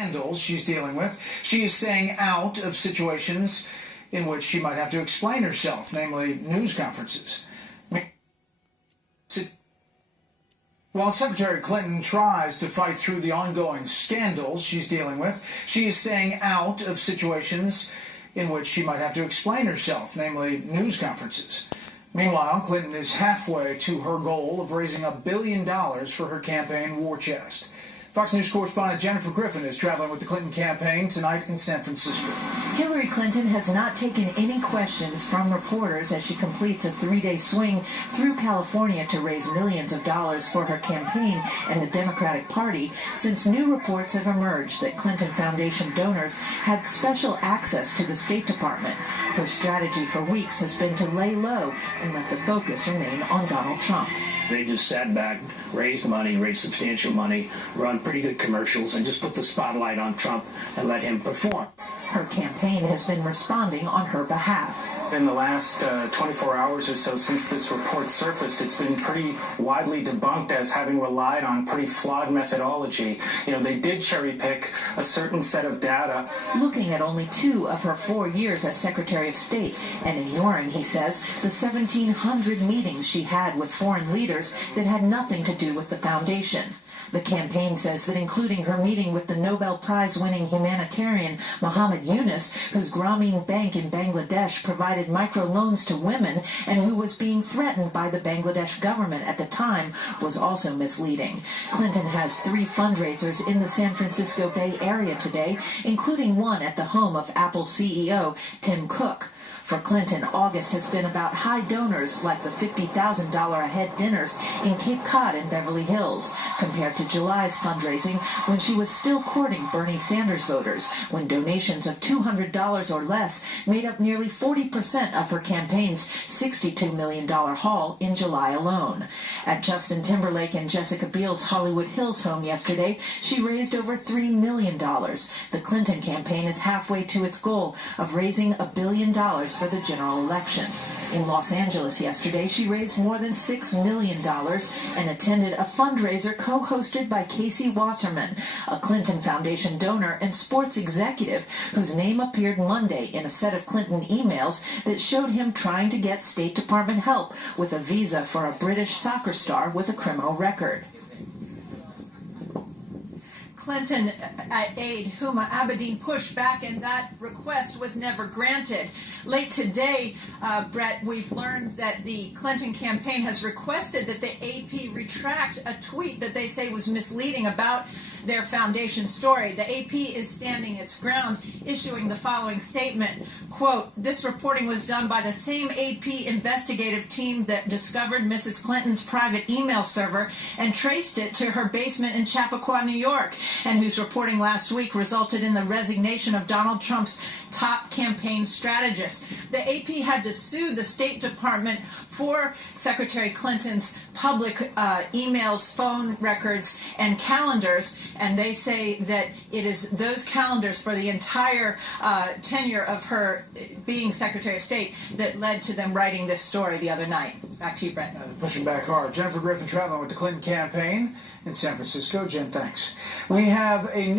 Scandals she's dealing with. She is staying out of situations in which she might have to explain herself, namely news conferences. While Secretary Clinton tries to fight through the ongoing scandals she's dealing with, she is staying out of situations in which she might have to explain herself, namely news conferences. Meanwhile, Clinton is halfway to her goal of raising $1 billion for her campaign war chest. Fox News correspondent Jennifer Griffin is traveling with the Clinton campaign tonight in San Francisco. Hillary Clinton has not taken any questions from reporters as she completes a 3-day swing through California to raise millions of dollars for her campaign and the Democratic Party since new reports have emerged that Clinton Foundation donors had special access to the State Department. Her strategy for weeks has been to lay low and let the focus remain on Donald Trump. They just sat back, raised money, raised substantial money, run pretty good commercials, and just put the spotlight on Trump and let him perform. Her campaign has been responding on her behalf. In the last 24 hours or so since this report surfaced, it's been pretty widely debunked as having relied on pretty flawed methodology. You know, they did cherry pick a certain set of data. Looking at only 2 of her 4 years as Secretary of State and ignoring, he says, the 1,700 meetings she had with foreign leaders that had nothing to do with the foundation. The campaign says that including her meeting with the Nobel Prize-winning humanitarian Muhammad Yunus, whose Grameen Bank in Bangladesh provided microloans to women and who was being threatened by the Bangladesh government at the time, was also misleading. Clinton has 3 fundraisers in the San Francisco Bay Area today, including one at the home of Apple CEO Tim Cook. For Clinton, August has been about high donors like the $50,000 a head dinners in Cape Cod and Beverly Hills, compared to July's fundraising when she was still courting Bernie Sanders voters, when donations of $200 or less made up nearly 40% of her campaign's $62 million haul in July alone. At Justin Timberlake and Jessica Biel's Hollywood Hills home yesterday, she raised over $3 million. The Clinton campaign is halfway to its goal of raising $1 billion for the general election. In Los Angeles yesterday, she raised more than $6 million and attended a fundraiser co-hosted by Casey Wasserman, a Clinton Foundation donor and sports executive whose name appeared Monday in a set of Clinton emails that showed him trying to get State Department help with a visa for a British soccer star with a criminal record. Clinton aide Huma Abedin pushed back, and that request was never granted. Late today, Brett, we've learned that the Clinton campaign has requested that the AP retract a tweet that they say was misleading about their foundation story. The AP is standing its ground, issuing the following statement, quote, "This reporting was done by the same AP investigative team that discovered Mrs. Clinton's private email server and traced it to her basement in Chappaqua, New York, and whose reporting last week resulted in the resignation of Donald Trump's top campaign strategist." The AP had to sue the State Department for Secretary Clinton's public emails, phone records, and calendars, and they say that it is those calendars for the entire tenure of her being Secretary of State that led to them writing this story the other night. Back to you, Brett. Pushing back hard. Jennifer Griffin traveling with the Clinton campaign in San Francisco. Jen, thanks. We have a new